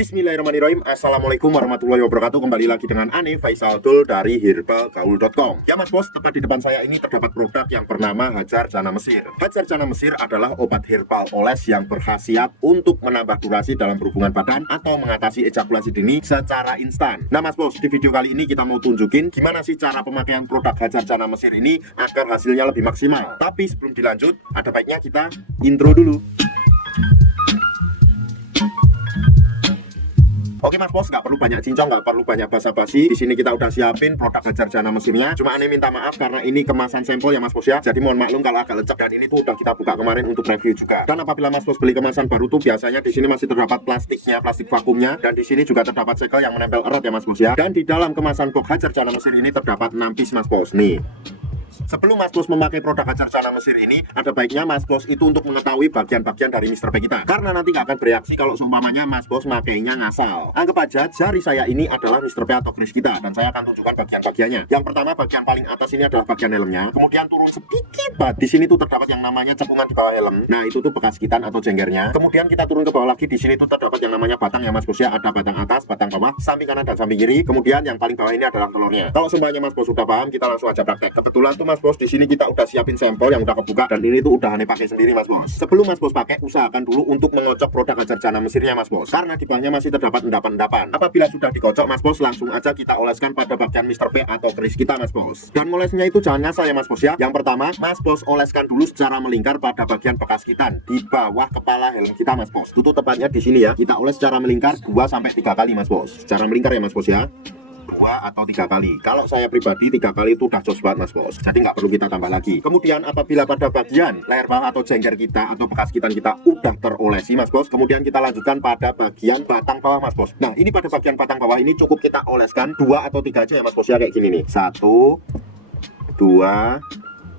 Bismillahirrahmanirrahim. Assalamualaikum warahmatullahi wabarakatuh. Kembali lagi dengan Ane Faisal Dul dari herbalgaul.com. Ya mas bos, tepat di depan saya ini terdapat produk yang bernama Hajar Jana Mesir. Hajar Jana Mesir adalah obat herbal oles yang berkhasiat untuk menambah durasi dalam berhubungan badan atau mengatasi ejakulasi dini secara instan. Nah mas bos, di video kali ini kita mau tunjukin gimana sih cara pemakaian produk Hajar Jana Mesir ini agar hasilnya lebih maksimal. Tapi sebelum dilanjut, ada baiknya kita intro dulu. Oke mas bos, nggak perlu banyak cincong, nggak perlu banyak basa-basi. Di sini kita udah siapin produk Hajar Jana Mesirnya. Cuma Ane minta maaf karena ini kemasan sampel ya mas bos ya. Jadi mohon maklum kalau agak lecek, dan ini tuh udah kita buka kemarin untuk review juga. Dan apabila mas bos beli kemasan baru tuh biasanya di sini masih terdapat plastiknya, plastik vakumnya, dan di sini juga terdapat segel yang menempel erat ya mas bos ya. Dan di dalam kemasan box Hajar Jana Mesir ini terdapat 6 piece mas bos nih. Sebelum mas bos memakai produk Hajar Jana Mesir ini, ada baiknya mas bos itu untuk mengetahui bagian-bagian dari Mr. P kita. Karena nanti nggak akan bereaksi kalau seumpamanya mas bos makainya ngasal. Anggap aja jari saya ini adalah Mr. P atau kris kita, dan saya akan tunjukkan bagian-bagiannya. Yang pertama, bagian paling atas ini adalah bagian helmnya. Kemudian turun sedikit banget. Di sini tuh terdapat yang namanya cekungan di bawah helm. Nah itu tuh bekas gitan atau jenggernya. Kemudian kita turun ke bawah lagi. Di sini tuh terdapat yang namanya batang ya mas bos ya. Ada batang atas, batang bawah, samping kanan dan samping kiri. Kemudian yang paling bawah ini adalah telurnya. Kalau semuanya mas bos sudah paham, kita langsung aja praktek. Kebetulan tuh mas bos di sini kita udah siapin sampel yang udah kebuka, dan ini tuh udah Ane pakai sendiri mas bos. Sebelum mas bos pakai, usahakan dulu untuk mengocok produk Hajar Jana Mesirnya mas bos, karena di bawahnya masih terdapat endapan-endapan. Apabila sudah dikocok mas bos, langsung aja kita oleskan pada bagian Mr. P atau keris kita mas bos. Dan ngolesnya itu jangan ngasal ya mas bos ya. Yang pertama, mas bos oleskan dulu secara melingkar pada bagian bekas gitan di bawah kepala helm kita mas bos. Itu tepatnya di sini ya. Kita oles secara melingkar 2-3 kali mas bos. Secara melingkar ya mas bos ya. 2 atau 3 kali. Kalau saya pribadi 3 kali itu udah jos banget mas bos. Jadi nggak perlu kita tambah lagi. Kemudian apabila pada bagian leher bawah atau jengger kita atau bekas gitan kita udah terolesi mas bos, kemudian kita lanjutkan pada bagian batang bawah mas bos. Nah ini pada bagian batang bawah ini cukup kita oleskan 2 atau 3 aja ya mas bos ya, kayak gini nih. 1, 2,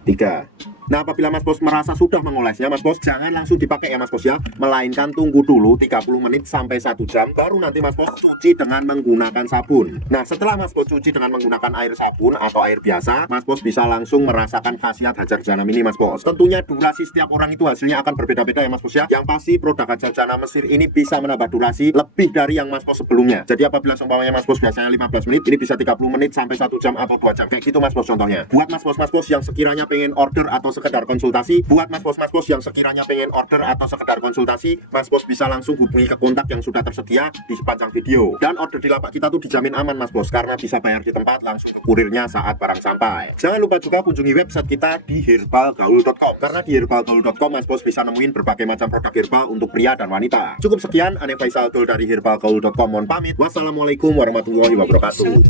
3. Nah apabila mas bos merasa sudah mengolesnya mas bos, jangan langsung dipakai ya mas bos ya, melainkan tunggu dulu 30 menit sampai 1 jam, baru nanti mas bos cuci dengan menggunakan sabun. Nah setelah mas bos cuci dengan menggunakan air sabun atau air biasa, mas bos bisa langsung merasakan khasiat Hajar Jana ini mas bos. Tentunya durasi setiap orang itu hasilnya akan berbeda-beda ya mas bos ya. Yang pasti produk Hajar Jana Mesir ini bisa menambah durasi lebih dari yang mas bos sebelumnya. Jadi apabila seumpamanya mas bos biasanya 15 menit, ini bisa 30 menit sampai 1 jam atau 2 jam, kayak gitu mas bos contohnya. Buat mas bos yang sekiranya pengen order atau sekedar konsultasi, buat mas bos yang sekiranya pengen order atau sekedar konsultasi, mas bos bisa langsung hubungi ke kontak yang sudah tersedia di sepanjang video. Dan order di lapak kita tuh dijamin aman mas bos, karena bisa bayar di tempat langsung ke kurirnya saat barang sampai. Jangan lupa juga kunjungi website kita di herbalgaul.com, karena di herbalgaul.com mas bos bisa nemuin berbagai macam produk herbal untuk pria dan wanita. Cukup sekian, Ane Faisal Dul dari herbalgaul.com mohon pamit. Wassalamualaikum warahmatullahi wabarakatuh.